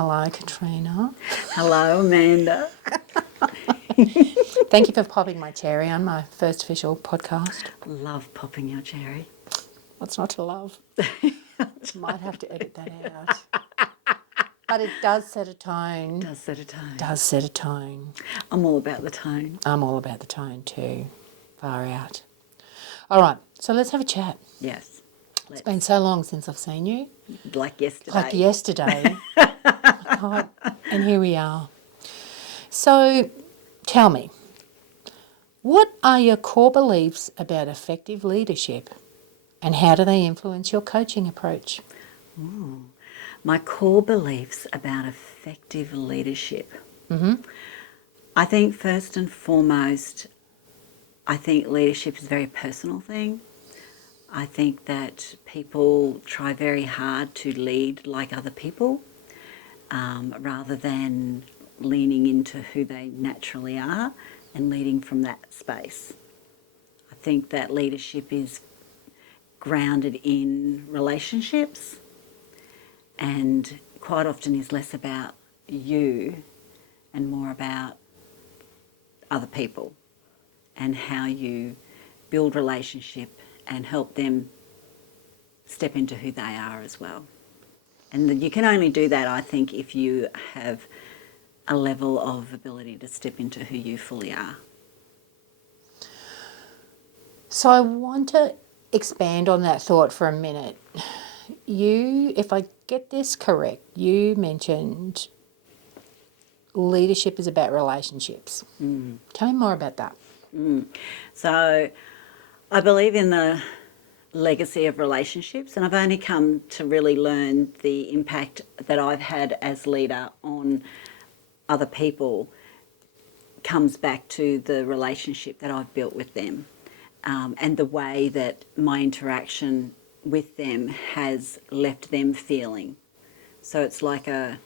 Hello, Katrina. Hello, Amanda. Thank you for popping my cherry on my first official podcast. Love popping your cherry. What's not to love? Might have to edit that out. But it does set a tone. Does set a tone. Does set a tone. I'm all about the tone. I'm all about the tone too. Far out. All right, so let's have a chat. Yes. It's been so long since I've seen you. Like yesterday. Like yesterday. God, and here we are. So tell me, what are your core beliefs about effective leadership and how do they influence your coaching approach? My core beliefs about effective leadership. Mm-hmm. I think first and foremost, I think leadership is a very personal thing. I think that people try very hard to lead like other people rather than leaning into who they naturally are and leading from that space. I think that leadership is grounded in relationships and quite often is less about you and more about other people and how you build relationship and help them step into who they are as well. And you can only do that, I think, if you have a level of ability to step into who you fully are. So I want to expand on that thought for a minute. You, if I get this correct, you mentioned leadership is about relationships. Tell me more about that. So I believe in the legacy of relationships, and I've only come to really learn the impact that I've had as leader on other people comes back to the relationship that I've built with them and the way that my interaction with them has left them feeling. So it's like an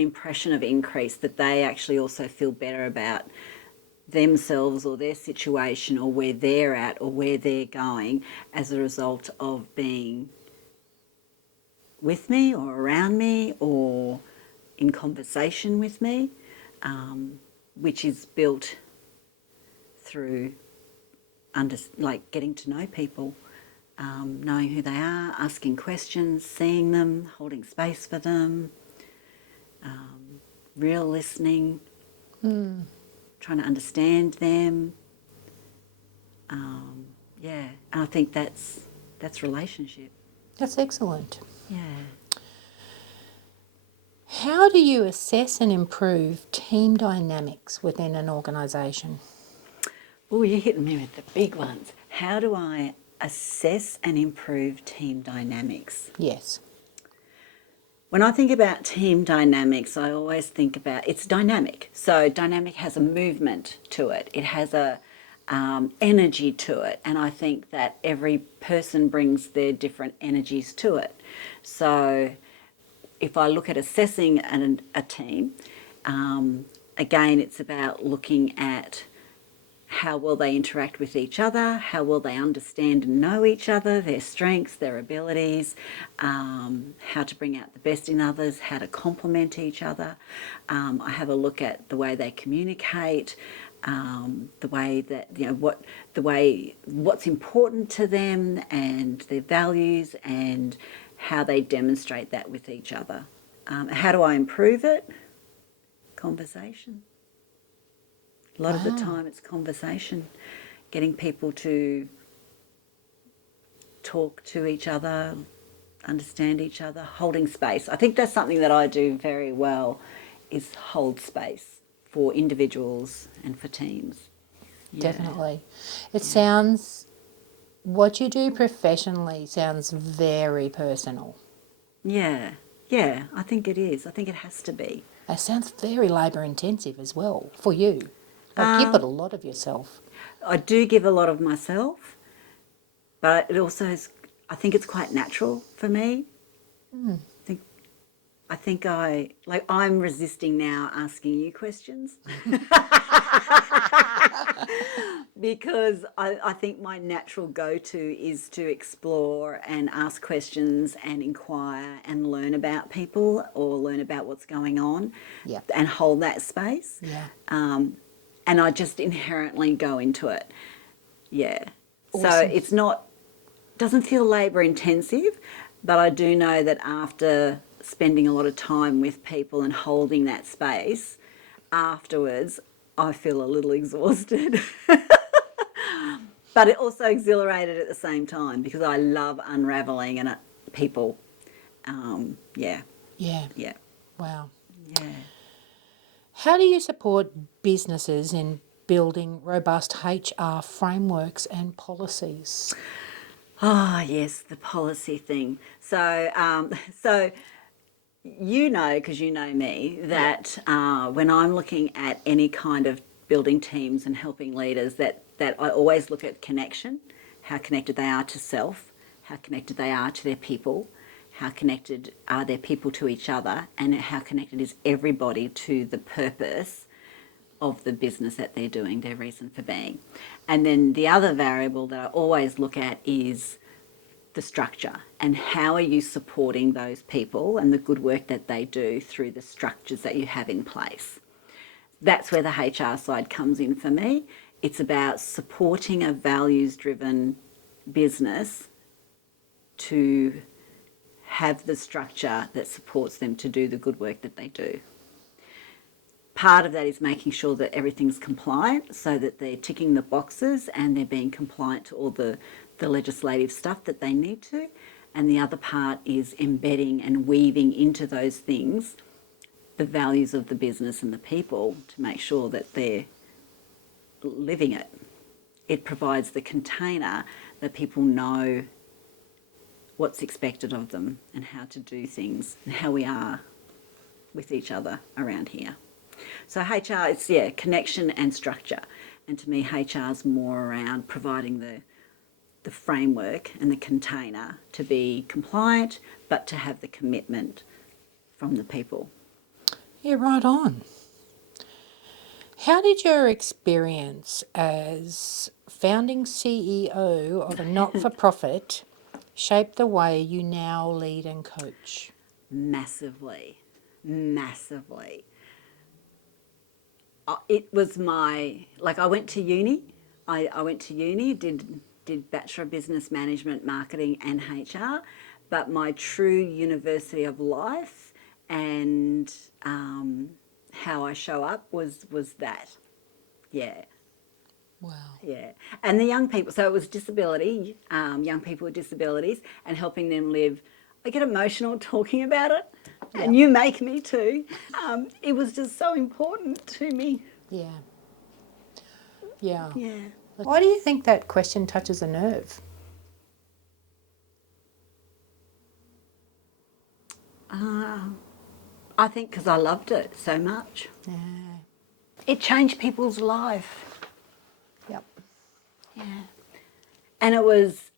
impression of increase that they actually also feel better about themselves or their situation or where they're at or where they're going as a result of being with me or around me or in conversation with me, which is built through getting to know people, knowing who they are, asking questions, seeing them, holding space for them, real listening, trying to understand them. And I think that's relationship. That's excellent. Yeah. How do you assess and improve team dynamics within an organisation? Oh, you're hitting me with the big ones. How do I assess and improve team dynamics? Yes. When I think about team dynamics, I always think about it's dynamic. So dynamic has a movement to it. It has a energy to it. And I think that every person brings their different energies to it. So if I look at assessing a team, again, it's about looking at how well they interact with each other, how well they understand and know each other, their strengths, their abilities, how to bring out the best in others, how to complement each other. I have a look at the way they communicate, the way that, what's important to them and their values and how they demonstrate that with each other. How do I improve it? Conversation. A lot of the time it's conversation, getting people to talk to each other, understand each other, holding space. I think that's something that I do very well, is hold space for individuals and for teams. Yeah. Definitely. It sounds, what you do professionally sounds very personal. Yeah, I think it is. I think it has to be. It sounds very labour intensive as well for you. Like you put a lot of yourself. I do give a lot of myself, but it also is, I think it's quite natural for me. I think I'm resisting now asking you questions. because I think my natural go-to is to explore and ask questions and inquire and learn about people or learn about what's going on Yeah. and hold that space. Yeah. And I just inherently go into it. Yeah. So Awesome. it's not, doesn't feel labour intensive, but I do know that after spending a lot of time with people and holding that space, afterwards I feel a little exhausted. But it also exhilarated at the same time because I love unraveling and people. Yeah, Yeah. yeah, Wow. yeah. How do you support businesses in building robust HR frameworks and policies? Ah, yes, the policy thing. So, so you know, because you know me, Yeah. that when I'm looking at any kind of building teams and helping leaders, that I always look at connection, how connected they are to self, how connected they are to their people, how connected are their people to each other, and how connected is everybody to the purpose of the business that they're doing, their reason for being. And then the other variable that I always look at is the structure and how are you supporting those people and the good work that they do through the structures that you have in place. That's where the HR side comes in for me. It's about supporting a values driven business to have the structure that supports them to do the good work that they do. Part of that is making sure that everything's compliant so that they're ticking the boxes and they're being compliant to all the legislative stuff that they need to. And the other part is embedding and weaving into those things the values of the business and the people to make sure that they're living it. It provides the container that people know what's expected of them and how to do things and how we are with each other around here. So HR is, yeah, connection and structure. And to me, HR is more around providing the framework and the container to be compliant, but to have the commitment from the people. Yeah, right on. How did your experience as founding CEO of a not for profit shape the way you now lead and coach? Massively, massively. It was I went to uni. I went to uni, did Bachelor of Business Management, Marketing and HR, but my true university of life and how I show up was that. Yeah. Wow. Yeah, and the young people. So it was disability, young people with disabilities, and helping them live. I get emotional talking about it, and you make me too. It was just so important to me. Yeah. Yeah. Yeah, Why do you think that question touches a nerve? I think because I loved it so much. Yeah. It changed people's life. Yep. Yeah, and it was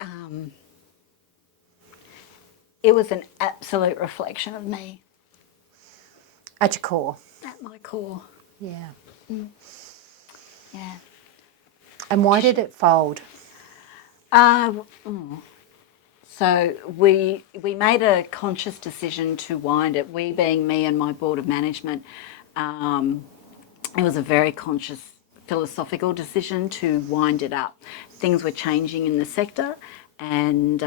an absolute reflection of me At your core. at my core. Yeah. Yeah. And why did it fold? So we made a conscious decision to wind it. We being me and my board of management, it was a very conscious philosophical decision to wind it up. Things were changing in the sector, and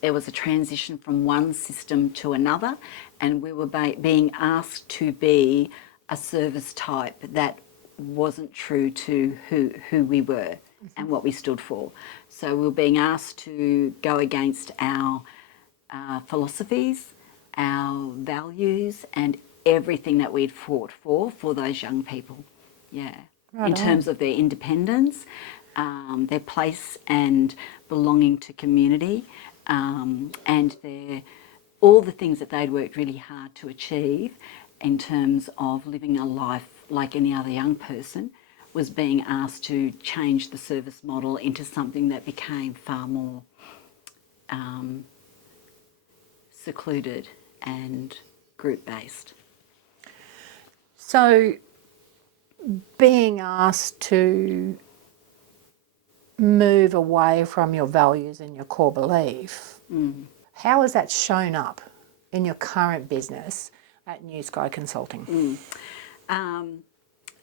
there was a transition from one system to another, and we were being asked to be a service type that wasn't true to who we were and what we stood for. So we were being asked to go against our philosophies, our values, and everything that we'd fought for those young people. Yeah. Right In terms of their independence, their place and belonging to community, and all the things that they'd worked really hard to achieve in terms of living a life like any other young person, was being asked to change the service model into something that became far more secluded and group based. So being asked to move away from your values and your core belief, how has that shown up in your current business at New Sky Consulting?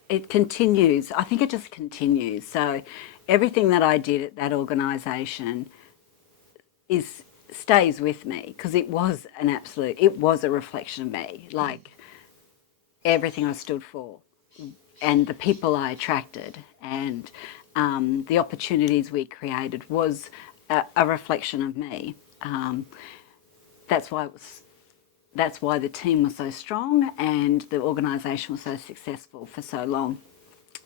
It continues. I think it just continues. So everything that I did at that organisation stays with me, because it was a reflection of me, like everything I stood for and the people I attracted and the opportunities we created was a reflection of me. That's why the team was so strong and the organisation was so successful for so long.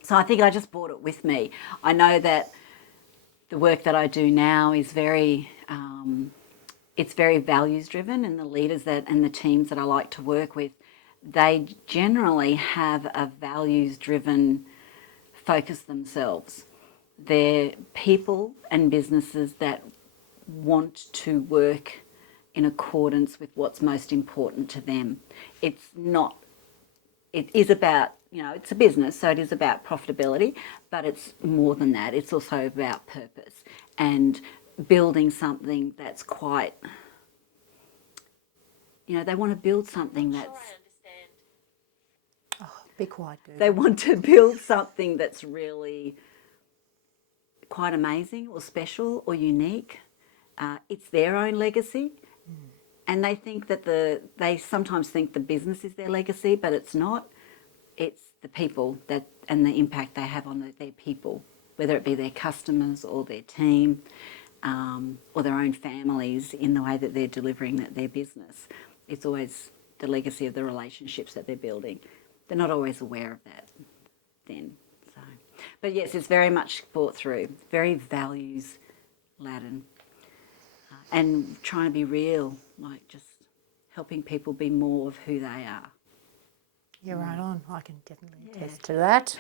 So I think I just brought it with me. I know that the work that I do now is it's very values driven, and the leaders and the teams that I like to work with, they generally have a values driven focus themselves. They're people and businesses that want to work in accordance with what's most important to them. It is about, it's a business, so it is about profitability, but it's more than that. It's also about purpose and building something that's quite, they want to build something that's... Sure, I understand. Be quiet, Google. They want to build something that's really quite amazing or special or unique. It's their own legacy. And they think that they sometimes think the business is their legacy, but it's not. It's the people and the impact they have on their people, whether it be their customers or their team, or their own families in the way that they're delivering their business. It's always the legacy of the relationships that they're building. They're not always aware of that then. So, but yes, it's very much thought through, very values laden. And trying to be real, like just helping people be more of who they are. You're right on. I can definitely attest to that.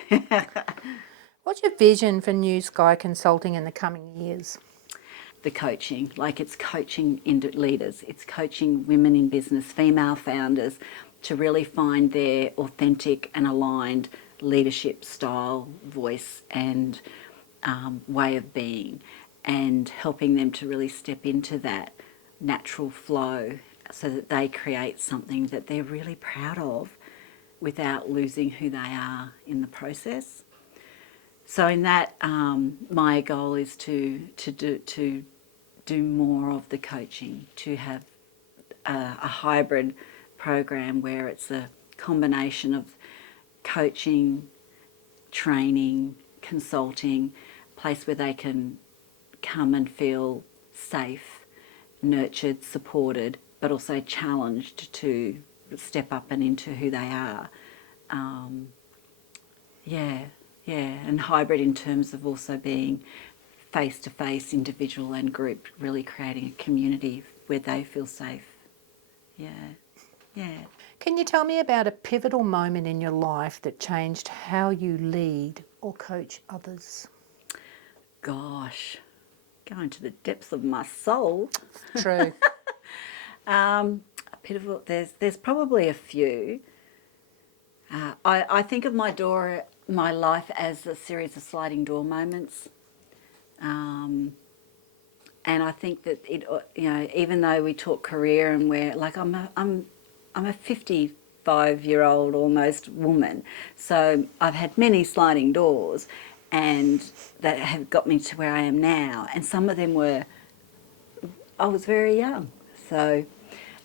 What's your vision for New Sky Consulting in the coming years? The coaching, like it's coaching leaders, it's coaching women in business, female founders, to really find their authentic and aligned leadership style, voice and way of being, and helping them to really step into that natural flow so that they create something that they're really proud of without losing who they are in the process. So in that, my goal is to do more of the coaching, to have a hybrid program where it's a combination of coaching, training, consulting, a place where they can come and feel safe, nurtured, supported, but also challenged to step up and into who they are. And hybrid in terms of also being face-to-face, individual and group, really creating a community where they feel safe. Yeah. Can you tell me about a pivotal moment in your life that changed how you lead or coach others? Gosh, going to the depths of my soul. True. Pivotal. There's probably a few. I think of my life as a series of sliding door moments, and I think that it, even though we talk career and we're like I'm a 55-year-old almost woman, so I've had many sliding doors, and that have got me to where I am now. And some of them I was very young, so.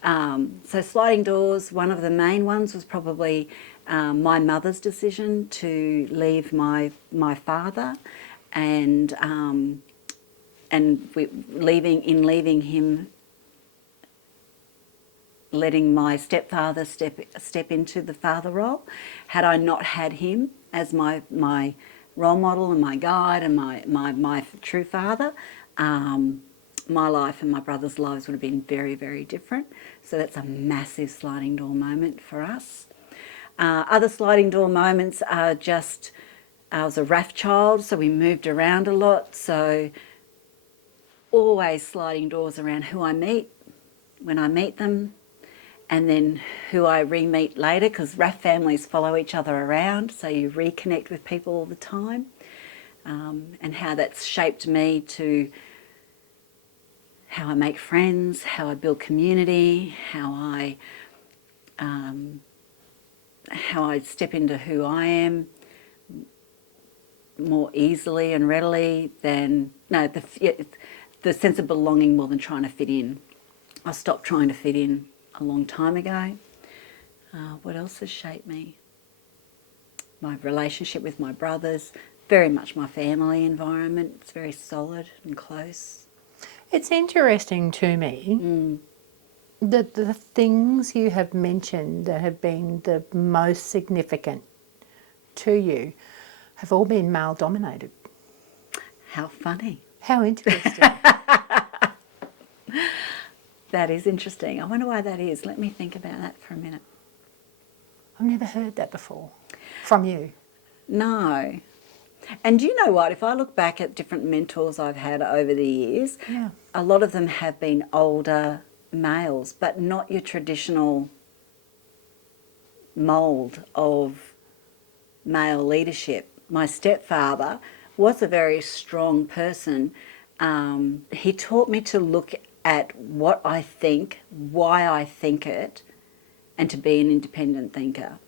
So sliding doors, one of the main ones was probably my mother's decision to leave my father, and leaving him, letting my stepfather step into the father role. Had I not had him as my role model and my guide and my true father, my life and my brother's lives would have been very, very different. So that's a massive sliding door moment for us. Other sliding door moments are just, I was a RAF child, so we moved around a lot. So always sliding doors around who I meet, when I meet them, and then who I re-meet later, because RAF families follow each other around, so you reconnect with people all the time, and how that's shaped me to how I make friends, how I build community, how I step into who I am more easily and readily than the sense of belonging more than trying to fit in. I stopped trying to fit in a long time ago. What else has shaped me? My relationship with my brothers, very much my family environment. It's very solid and close. It's interesting to me that the things you have mentioned that have been the most significant to you have all been male dominated. How funny. How interesting. That is interesting. I wonder why that is. Let me think about that for a minute. I've never heard that before from you. No. And you know what? If I look back at different mentors I've had over the years, Yeah. a lot of them have been older males, but not your traditional mould of male leadership. My stepfather was a very strong person. He taught me to look at what I think, why I think it, and to be an independent thinker.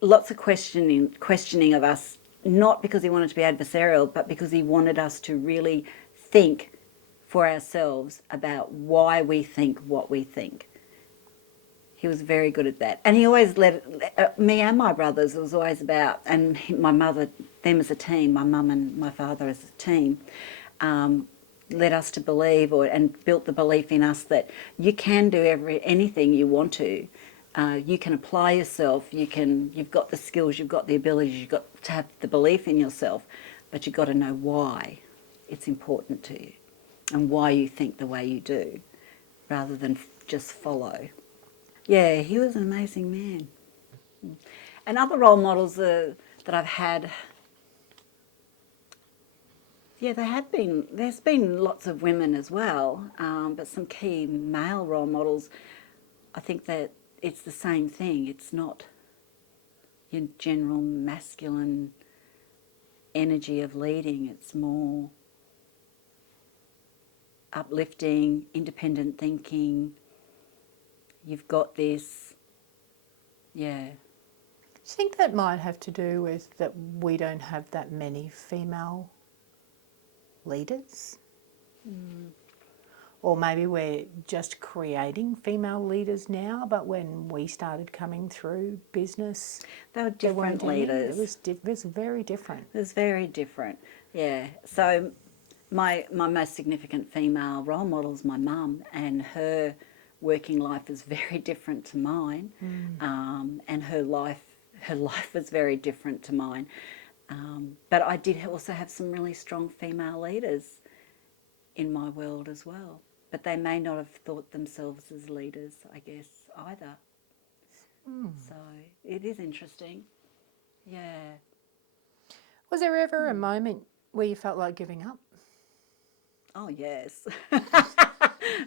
Lots of questioning of us, not because he wanted to be adversarial, but because he wanted us to really think for ourselves about why we think what we think. He was very good at that. And he always let me and my brothers, it was always about, and my mother, them as a team, my mum and my father as a team, led us to believe and built the belief in us that you can do anything you want to. You can apply yourself, you've got the skills, you've got the abilities, you've got to have the belief in yourself, but you've got to know why it's important to you and why you think the way you do, rather than just follow. Yeah, he was an amazing man. And other role models that I've had, yeah, there's been lots of women as well, but some key male role models, I think that it's the same thing. It's not your general masculine energy of leading. It's more uplifting, independent thinking. You've got this, yeah. Do you think that might have to do with that we don't have that many female leaders? Or maybe we're just creating female leaders now, but when we started coming through business, They were there weren't different any. leaders. It was very different. It was very different, yeah. So my most significant female role model is my mum, and her working life is very different to mine, and her life was very different to mine. But I did also have some really strong female leaders in my world as well. But they may not have thought themselves as leaders, I guess, either. So it is interesting. Yeah. Was there ever a moment where you felt like giving up? Oh, yes.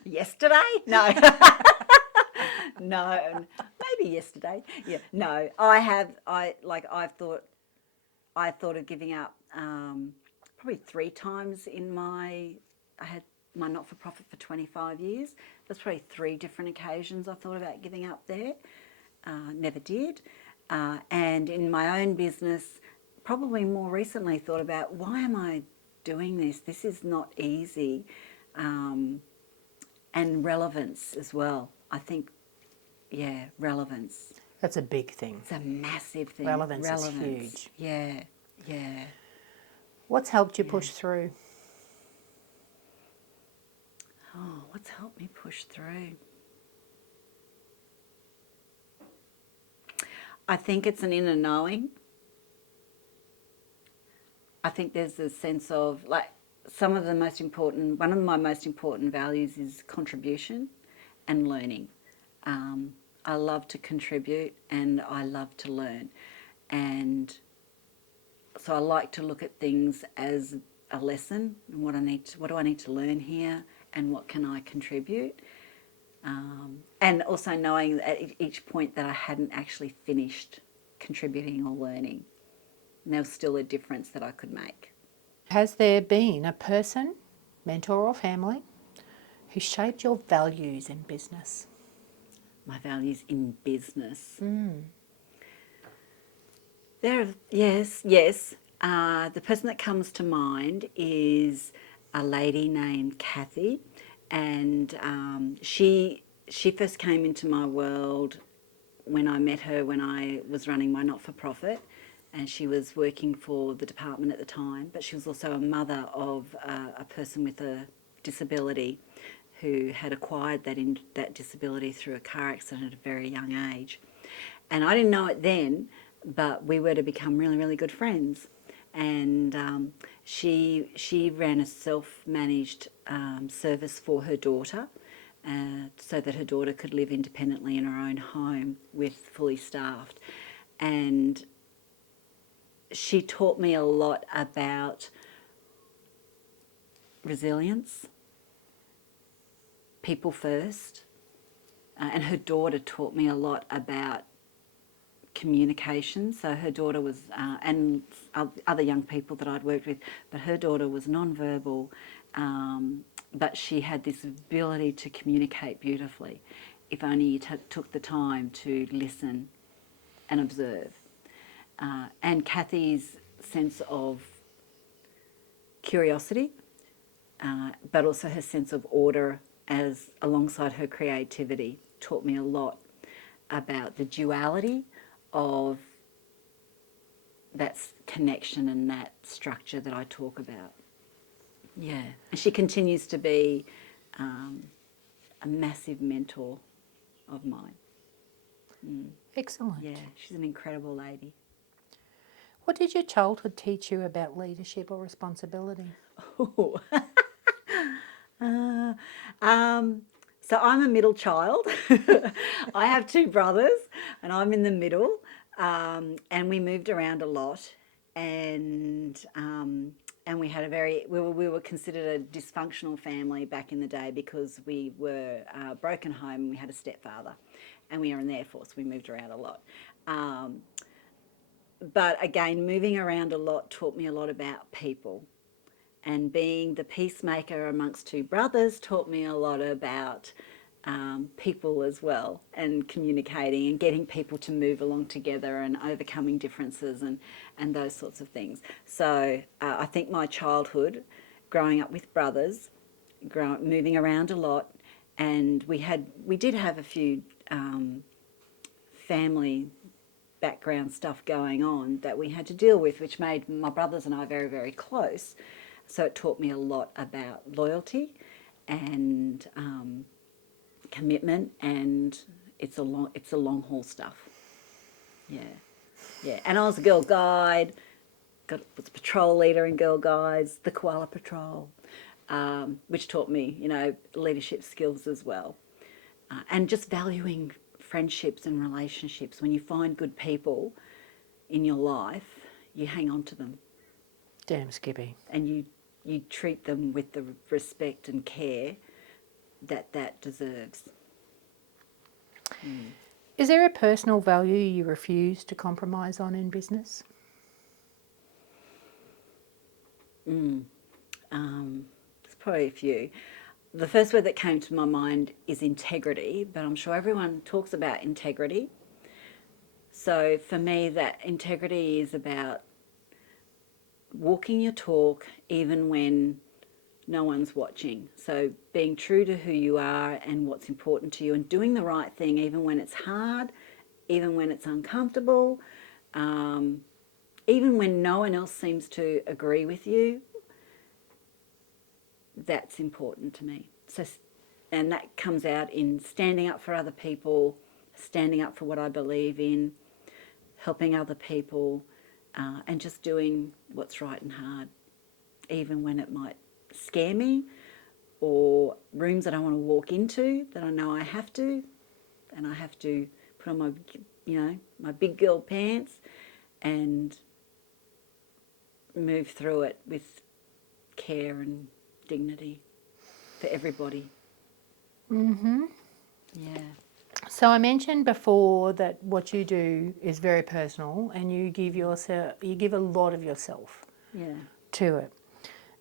Yesterday? No. No. Maybe yesterday. Yeah. No. I thought of giving up probably 3 times I had my not-for-profit for 25 years. There's probably 3 different occasions I thought about giving up there. Never did. And in my own business, probably more recently thought about, why am I doing this? This is not easy. And relevance as well. I think, yeah, relevance. That's a big thing. It's a massive thing. Relevance is huge. Yeah, yeah. What's helped you push through? Oh, what's helped me push through? I think it's an inner knowing. I think there's a sense of, like, one of my most important values is contribution and learning. I love to contribute and I love to learn. And so I like to look at things as a lesson and what do I need to learn here and what can I contribute. And also knowing at each point that I hadn't actually finished contributing or learning. And there was still a difference that I could make. Has there been a person, mentor or family, who shaped your values in business? My values in business. Mm. Yes. The person that comes to mind is a lady named Kathy, and she first came into my world when I met her when I was running my not-for-profit, and she was working for the department at the time, but she was also a mother of a person with a disability who had acquired that disability through a car accident at a very young age. And I didn't know it then, but we were to become really, really good friends. And she ran a self-managed service for her daughter, so that her daughter could live independently in her own home with fully staffed. And she taught me a lot about resilience, people first, and her daughter taught me a lot about communication. So her daughter was, and other young people that I'd worked with, but her daughter was non-verbal, but she had this ability to communicate beautifully if only you took the time to listen and observe. And Kathy's sense of curiosity, but also her sense of order as alongside her creativity taught me a lot about the duality of that connection and that structure that I talk about. Yeah. And she continues to be a massive mentor of mine. Excellent. Yeah, she's an incredible lady. What did your childhood teach you about leadership or responsibility? Ooh. So I'm a middle child. I have two brothers, and I'm in the middle. And we moved around a lot, and we had we were considered a dysfunctional family back in the day because we were a broken home and we had a stepfather, and we were in the Air Force. We moved around a lot. But again, moving around a lot taught me a lot about people, and being the peacemaker amongst two brothers taught me a lot about people as well, and communicating and getting people to move along together and overcoming differences and those sorts of things. So I think my childhood, growing up with brothers, moving around a lot, and we did have a few family background stuff going on that we had to deal with, which made my brothers and I very, very close. So it taught me a lot about loyalty and commitment, and it's a long haul stuff. Yeah. And I was a girl guide, was a patrol leader in Girl Guides, the Koala Patrol, which taught me, leadership skills as well, and just valuing friendships and relationships. When you find good people in your life, you hang on to them. Damn Skippy. And you treat them with the respect and care that deserves. Is there a personal value you refuse to compromise on in business? There's probably a few. The first word that came to my mind is integrity, but I'm sure everyone talks about integrity. So for me, that integrity is about walking your talk even when no one's watching. So being true to who you are and what's important to you, and doing the right thing even when it's hard, even when it's uncomfortable, even when no one else seems to agree with you. That's important to me. So, and that comes out in standing up for other people, standing up for what I believe in, helping other people, and just doing what's right and hard, even when it might scare me, or rooms that I want to walk into that I know I have to, and I have to put on my big girl pants and move through it with care and dignity for everybody. Mm-hmm. Yeah. So I mentioned before that what you do is very personal, and you give a lot of yourself Yeah. to it.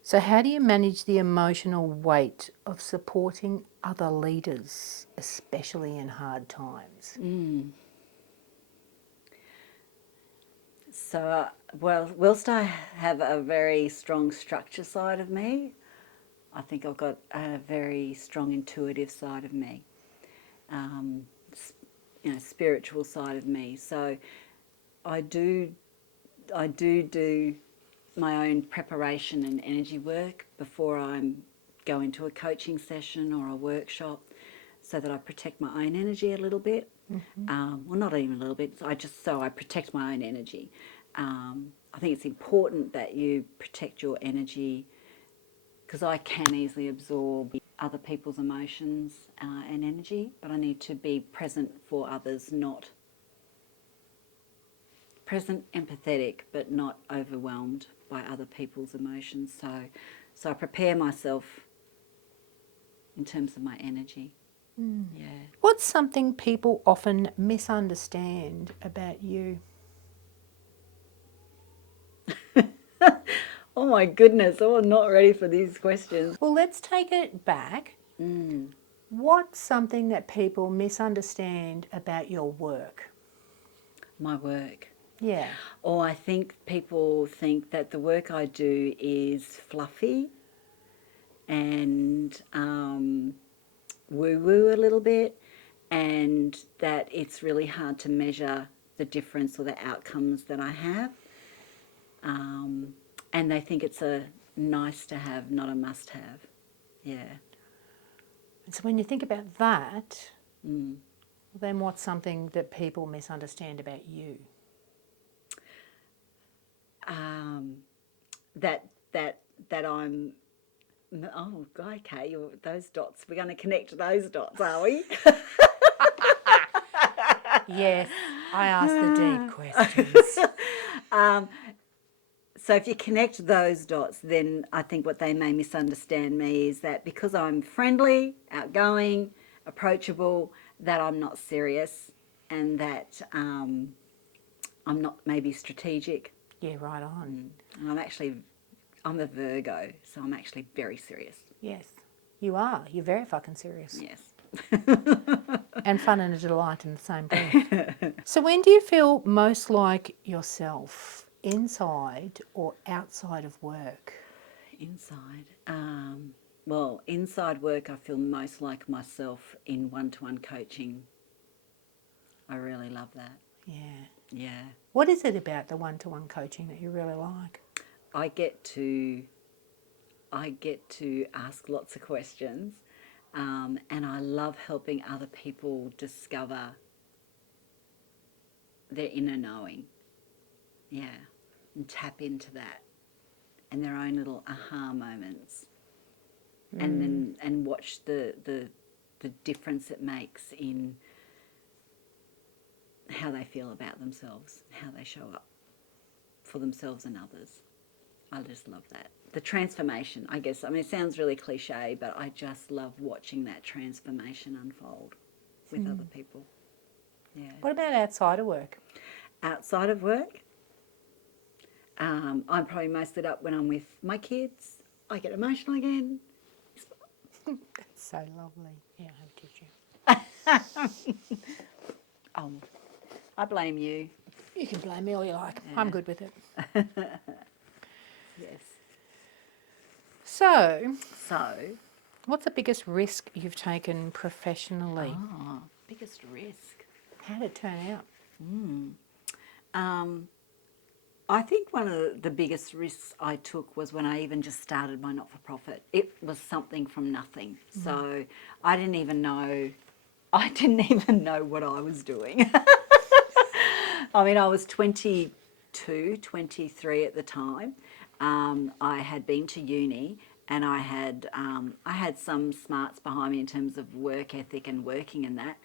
So how do you manage the emotional weight of supporting other leaders, especially in hard times? So, well, whilst I have a very strong structure side of me, I think I've got a very strong intuitive side of me, spiritual side of me. So, I do, I do my own preparation and energy work before I go into a coaching session or a workshop, so that I protect my own energy a little bit. Well, not even a little bit. I protect my own energy. I think it's important that you protect your energy, because I can easily absorb other people's emotions and energy, but I need to be present for others, not present, empathetic, but not overwhelmed by other people's emotions. So I prepare myself in terms of my energy. Yeah. What's something people often misunderstand about you? Oh my goodness, I'm not ready for these questions. Well, let's take it back. What's something that people misunderstand about your work? My work. Yeah. Or I think people think that the work I do is fluffy and woo-woo a little bit, and that it's really hard to measure the difference or the outcomes that I have. And they think it's a nice to have, not a must have. Yeah. And so when you think about that, then what's something that people misunderstand about you? That that that I'm. Oh, okay. Those dots. We're going to connect those dots, are we? Yes, I ask the deep questions. So if you connect those dots, then I think what they may misunderstand me is that because I'm friendly, outgoing, approachable, that I'm not serious, and that I'm not maybe strategic. Yeah, right on. And I'm a Virgo, so I'm actually very serious. Yes, you are. You're very fucking serious. Yes. And fun and a delight in the same breath. So when do you feel most like yourself, inside or outside of work? Inside. Well, inside work, I feel most like myself in one-to-one coaching. I really love that. Yeah. Yeah. What is it about the one-to-one coaching that you really like? I get to ask lots of questions, and I love helping other people discover their inner knowing. Yeah, and tap into that and their own little aha moments, and watch the difference it makes in how they feel about themselves, how they show up for themselves and others. I just love that. The transformation, I guess. I mean, it sounds really cliche, but I just love watching that transformation unfold with other people. Yeah. What about outside of work? Outside of work, I'm probably most lit up when I'm with my kids. I get emotional again. That's so lovely. Yeah, I have a tissue. Oh, I blame you. You can blame me all you like. I'm good with it. Yes. So, So, what's the biggest risk you've taken professionally? biggest risk. How did it turn out? I think one of the biggest risks I took was when I even just started my not-for-profit. It was something from nothing. So I didn't even know what I was doing. I mean, I was 22, 23 at the time. I had been to uni, and I had some smarts behind me in terms of work ethic and working and that.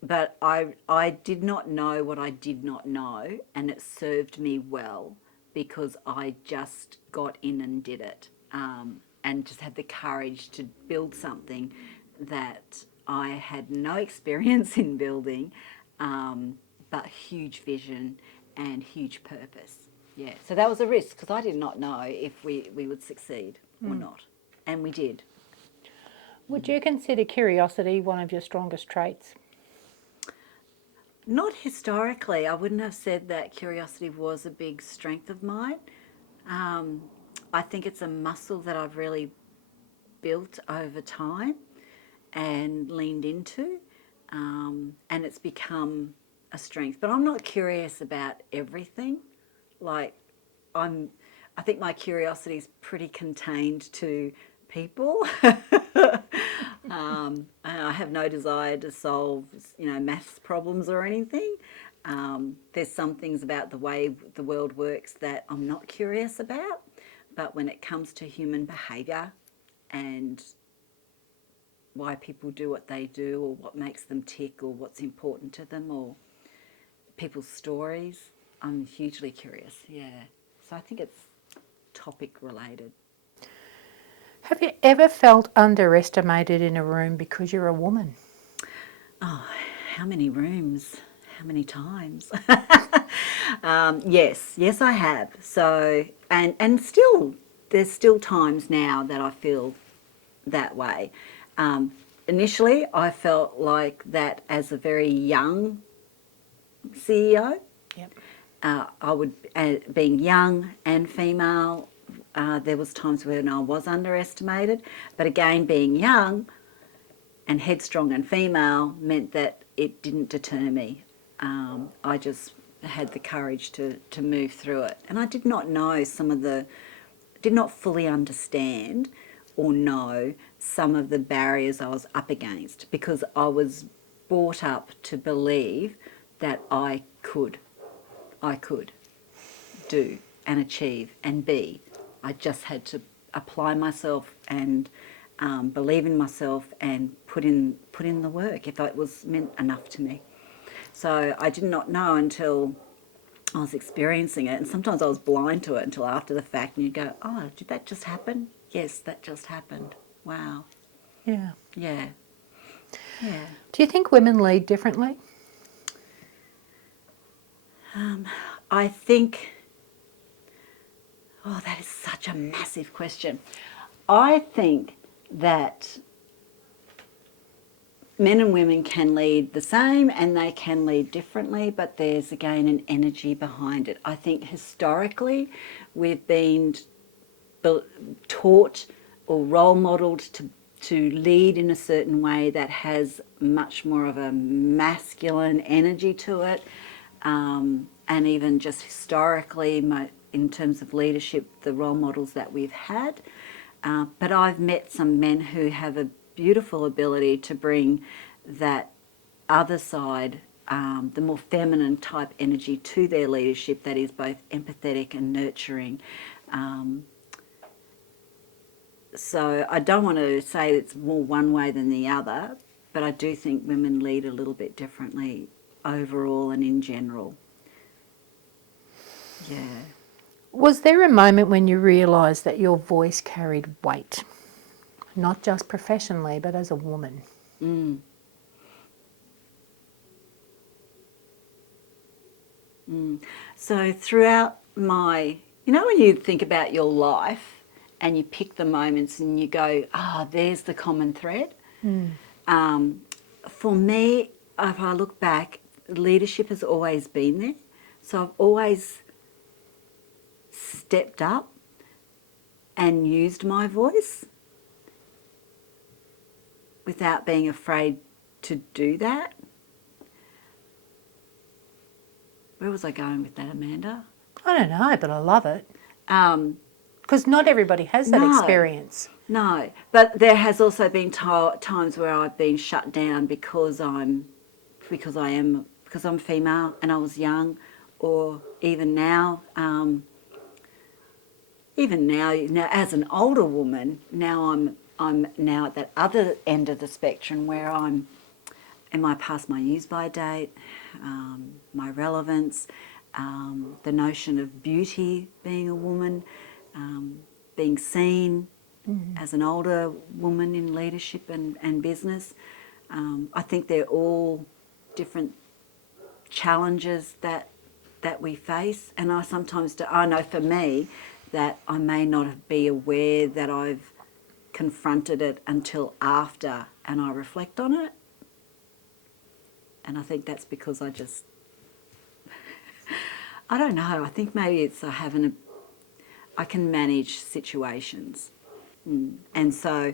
But I did not know what I did not know, and it served me well because I just got in and did it, and just had the courage to build something that I had no experience in building, but huge vision and huge purpose. Yeah, so that was a risk because I did not know if we would succeed or not, and we did. Would you consider curiosity one of your strongest traits? Not historically. I wouldn't have said that curiosity was a big strength of mine. I think it's a muscle that I've really built over time and leaned into, and it's become a strength. But I'm not curious about everything. Like, I think my curiosity is pretty contained to people. I have no desire to solve, maths problems or anything. There's some things about the way the world works that I'm not curious about, but when it comes to human behaviour and why people do what they do, or what makes them tick, or what's important to them, or people's stories, I'm hugely curious. Yeah, so I think it's topic related. Have you ever felt underestimated in a room because you're a woman? Oh, how many rooms? How many times? Yes, I have. So, and still, there's still times now that I feel that way. Initially, I felt like that as a very young CEO. Yep. Being young and female, there was times when I was underestimated. But again, being young and headstrong and female meant that it didn't deter me. I just had the courage to move through it. And I did not know did not fully understand or know some of the barriers I was up against, because I was brought up to believe that I could do and achieve and be. I just had to apply myself and believe in myself and put in the work if it was meant enough to me. So I did not know until I was experiencing it, and sometimes I was blind to it until after the fact, and you go, oh, did that just happen? Yes, that just happened. Wow. Yeah. Yeah. Yeah. Do you think women lead differently? I think, oh, that is such a massive question. I think that men and women can lead the same and they can lead differently, but there's again an energy behind it. I think historically we've been taught or role modelled to lead in a certain way that has much more of a masculine energy to it, and even just historically in terms of leadership, the role models that we've had. But I've met some men who have a beautiful ability to bring that other side, the more feminine type energy to their leadership that is both empathetic and nurturing. So I don't want to say it's more one way than the other, but I do think women lead a little bit differently overall and in general. Yeah. Was there a moment when you realised that your voice carried weight, not just professionally, but as a woman? So throughout when you think about your life and you pick the moments and you go, there's the common thread. For me, if I look back, leadership has always been there. So I've always stepped up and used my voice without being afraid to do that. Where was I going with that, Amanda? I don't know, but I love it. Um, Because not everybody has that experience. No, but there has also been times where I've been shut down because I'm female and I was young, or even now, now as an older woman, now I'm now at that other end of the spectrum where am I past my use by date, my relevance, the notion of beauty being a woman, being seen as an older woman in leadership and business. I think they're all different challenges that we face, and I sometimes do. I know for me that I may not be aware that I've confronted it until after, and I reflect on it, and I think that's because I don't know. I think maybe it's I can manage situations, and so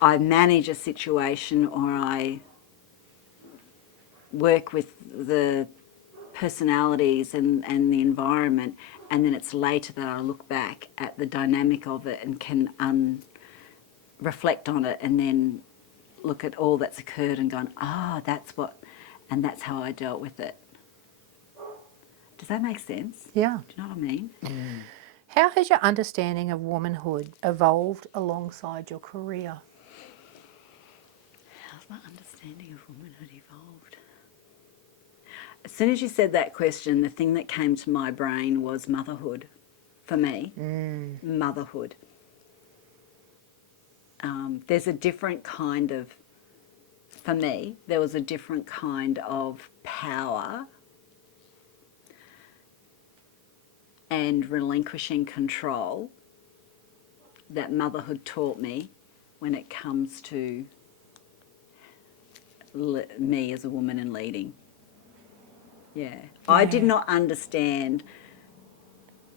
I manage a situation, or I work with the personalities and the environment, and then it's later that I look back at the dynamic of it and can reflect on it, and then look at all that's occurred and gone, that's how I dealt with it. Does that make sense? Yeah. Do you know what I mean? How has your understanding of womanhood evolved alongside your career? How's my understanding of womanhood evolved? As soon as you said that question, the thing that came to my brain was motherhood. For me, motherhood. There's a different kind of, for me, there was a different kind of power and relinquishing control that motherhood taught me when it comes to me as a woman and leading. Yeah. I did not understand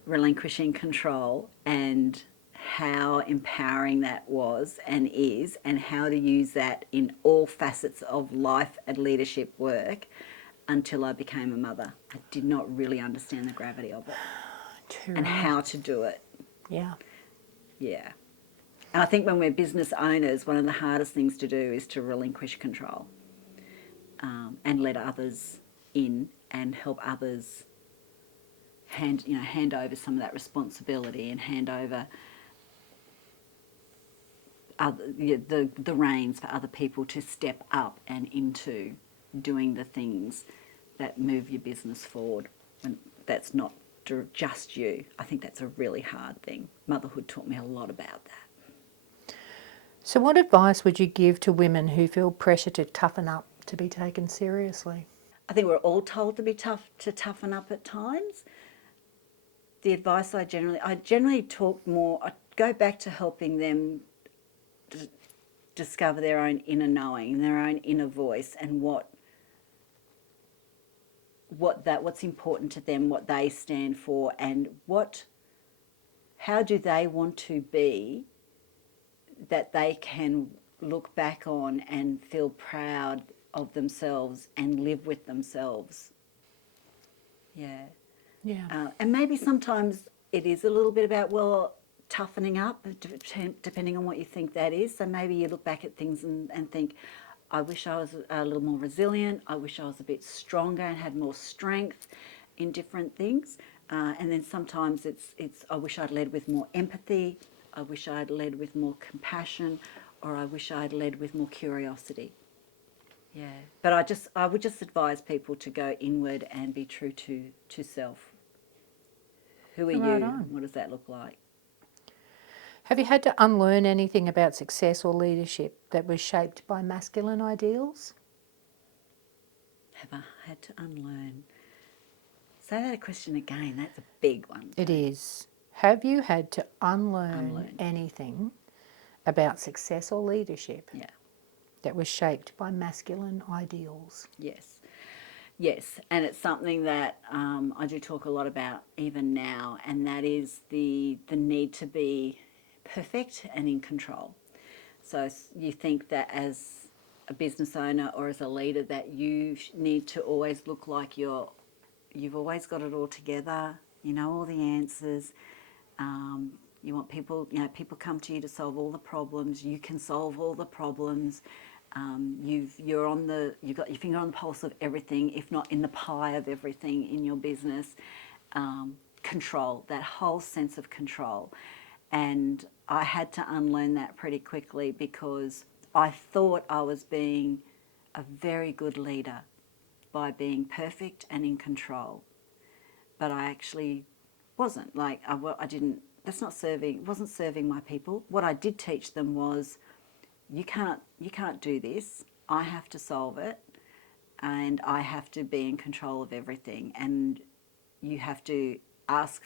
relinquishing control and how empowering that was and is, and how to use that in all facets of life and leadership work until I became a mother. I did not really understand the gravity of it and how to do it. Yeah. Yeah. And I think when we're business owners, one of the hardest things to do is to relinquish control, and let others in and help others hand over some of that responsibility, and hand over the reins for other people to step up and into doing the things that move your business forward. And that's not just you. I think that's a really hard thing. Motherhood taught me a lot about that. So what advice would you give to women who feel pressure to toughen up to be taken seriously? I think we're all told to be toughen up at times. The advice I generally talk more, I go back to helping them discover their own inner knowing, their own inner voice, and what's important to them, what they stand for, and how do they want to be, that they can look back on and feel proud of themselves and live with themselves. Yeah. Yeah. And maybe sometimes it is a little bit about, toughening up, depending on what you think that is. So maybe you look back at things and think, I wish I was a little more resilient. I wish I was a bit stronger and had more strength in different things. And then sometimes it's I wish I'd led with more empathy. I wish I'd led with more compassion, or I wish I'd led with more curiosity. Yeah. But I would just advise people to go inward and be true to self. Who are Right you? on. What does that look like? Have you had to unlearn anything about success or leadership that was shaped by masculine ideals? Have I had to unlearn? Say that question again. That's a big one. It is. Have you had to unlearn Unlearn. anything about success or leadership Yeah. that was shaped by masculine ideals? Yes. Yes. And it's something that I do talk a lot about even now, and that is the need to be perfect and in control. So you think that as a business owner or as a leader that you need to always look like you've always got it all together, you know all the answers. You want people, people come to you to solve all the problems. You can solve all the problems. You've got your finger on the pulse of everything, if not in the pie of everything in your business. Control, that whole sense of control. And I had to unlearn that pretty quickly, because I thought I was being a very good leader by being perfect and in control. But I actually wasn't. Like, I didn't, that's not serving, wasn't serving my people. What I did teach them was, you can't do this. I have to solve it, and I have to be in control of everything. And you have to ask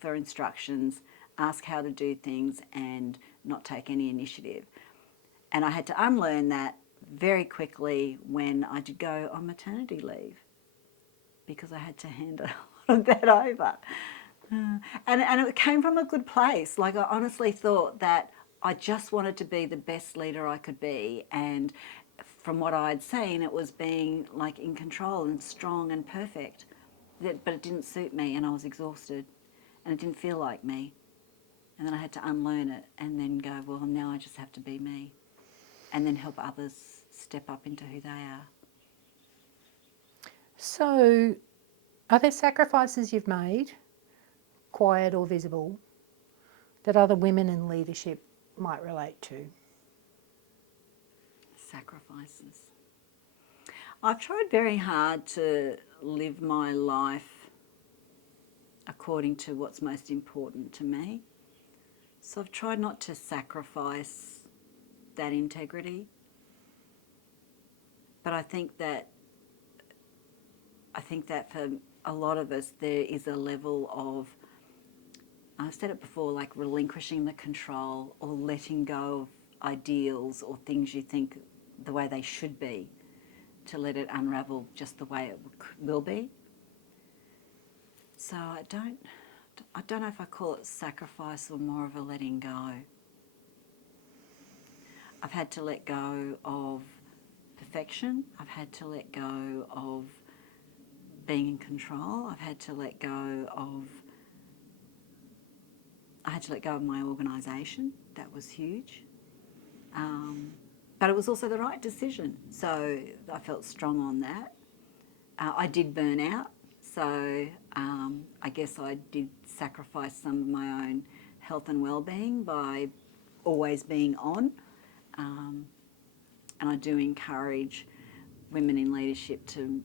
for instructions, ask how to do things, and not take any initiative. And I had to unlearn that very quickly when I did go on maternity leave, because I had to hand a lot of that over. And it came from a good place. Like, I honestly thought that I just wanted to be the best leader I could be. And from what I'd seen, it was being like in control and strong and perfect. But it didn't suit me, and I was exhausted, and it didn't feel like me. And then I had to unlearn it and then go, well, now I just have to be me, and then help others step up into who they are. So, are there sacrifices you've made, quiet or visible, that other women in leadership might relate to? Sacrifices. I've tried very hard to live my life according to what's most important to me. So I've tried not to sacrifice that integrity. But I think that for a lot of us there is a level of, I've said it before, like relinquishing the control or letting go of ideals or things you think the way they should be, to let it unravel just the way it will be. So I don't know if I call it sacrifice or more of a letting go. I've had to let go of perfection. I've had to let go of being in control. I had to let go of my organisation. That was huge. But it was also the right decision. So I felt strong on that. I did burn out. So I guess I did sacrifice some of my own health and well-being by always being on. And I do encourage women in leadership to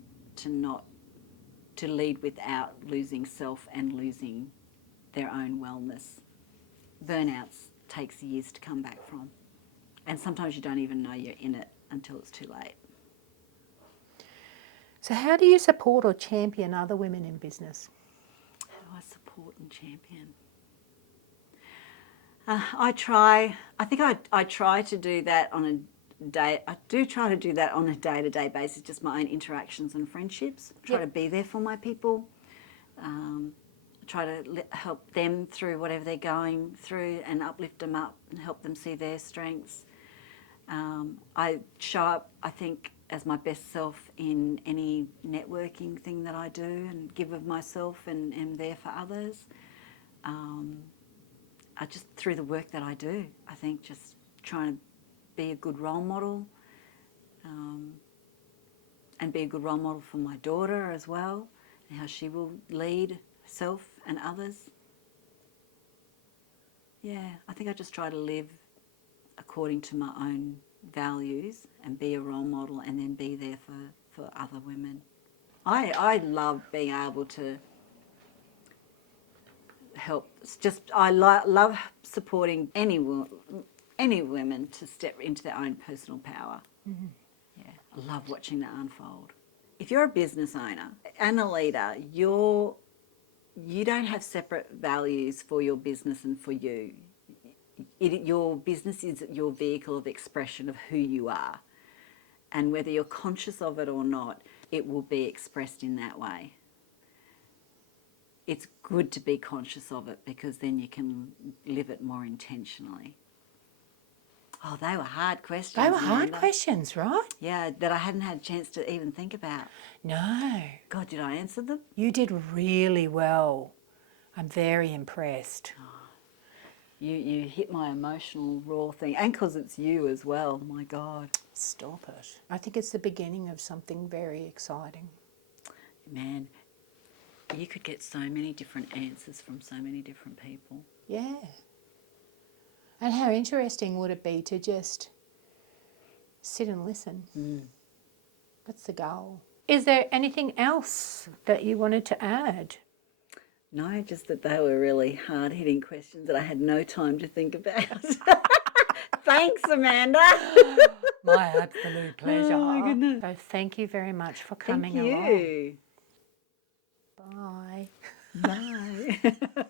lead without losing self and losing their own wellness. Burnouts takes years to come back from. And sometimes you don't even know you're in it until it's too late. So, how do you support or champion other women in business? How do I support and champion? I try. I think I try to do that on a day. I do try to do that on a day-to-day basis. Just my own interactions and friendships. Try to be there for my people. Try to help them through whatever they're going through and uplift them up and help them see their strengths. I show up, I think, as my best self in any networking thing that I do, and give of myself and am there for others. I just, through the work that I do, I think just trying to be a good role model, and be a good role model for my daughter as well, and how she will lead herself and others. Yeah, I think I just try to live according to my own values and be a role model, and then be there for other women. I love being able to help. I love supporting any women to step into their own personal power. Mm-hmm. Yeah, I love watching that unfold. If you're a business owner and a leader, you don't have separate values for your business and for you. Your business is your vehicle of expression of who you are. And whether you're conscious of it or not, it will be expressed in that way. It's good to be conscious of it, because then you can live it more intentionally. Oh, they were hard questions. They were hard Amanda. questions, right? Yeah, that I hadn't had a chance to even think about. No. God, did I answer them? You did really well. I'm very impressed. You hit my emotional raw thing, and because it's you as well. My God. Stop it. I think it's the beginning of something very exciting. Man, you could get so many different answers from so many different people. Yeah. And how interesting would it be to just sit and listen? Mm. That's the goal. Is there anything else that you wanted to add? No, just that they were really hard-hitting questions that I had no time to think about. Thanks, Amanda. My absolute pleasure. Oh my goodness. So thank you very much for Thank coming along. you. Bye. Bye.